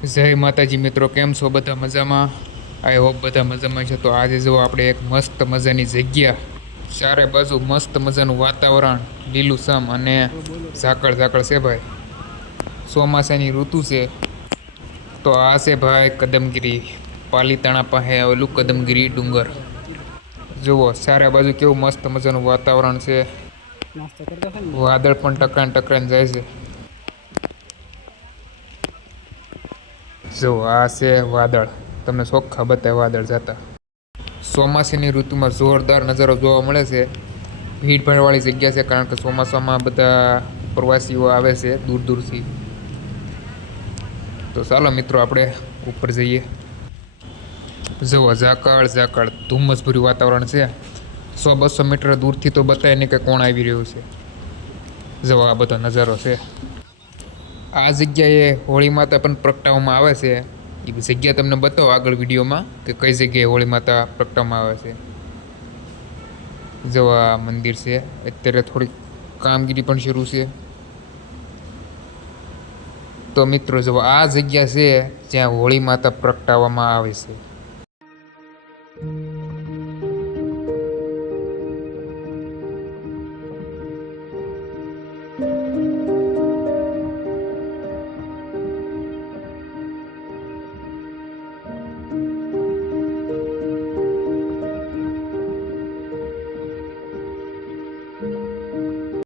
જય માતાજી મિત્રો, કેમ છો? બધા મજામાં? આઈ હોપ બધા મજામાં છે. તો આજે જો આપણે એક મસ્ત મજાની જગ્યા, ચારે બાજુ મસ્ત મજાનું વાતાવરણ, લીલુંછમ અને ઝાકળ ઝાકળ છે ભાઈ. ચોમાસાની ઋતુ છે. તો આ છે ભાઈ કદમગીરી, પાલીતાણા પાસે આવેલું કદમગીરી ડુંગર. જુઓ ચારે બાજુ કેવું મસ્ત મજાનું વાતાવરણ છે. વાદળ પણ ટકરાઈને ટકરાઈને જાય છે. જો આ છે વાદળ, તમને ચોખ્ખા બતાવે વાદળ જતા. ચોમાસાની ઋતુમાં જોરદાર નજારો જોવા મળે છે. ભીડભાડવાળી જગ્યા છે, કારણ કે ચોમાસામાં બધા પ્રવાસીઓ આવે છે દૂર દૂરથી. તો ચાલો મિત્રો, આપણે ઉપર જઈએ. જુઓ ઝાકળ ઝાકળ, ધુમ્મસભર્યું વાતાવરણ છે. 100-200 મીટર દૂરથી તો બતાવે નહીં કે કોણ આવી રહ્યું છે. જુઓ આ બધો નજારો છે. આ જગ્યાએ હોળી માતા પણ પ્રગટાવવામાં આવે છે. એ જગ્યા તમને બતાવો આગળ વિડીયોમાં કે કઈ જગ્યાએ હોળી માતા પ્રગટાવવામાં આવે છે. જો આ મંદિર છે. અત્યારે થોડીક કામગીરી પણ શરૂ છે. તો મિત્રો જો આ જગ્યા છે જ્યાં હોળી માતા પ્રગટાવવામાં આવે છે.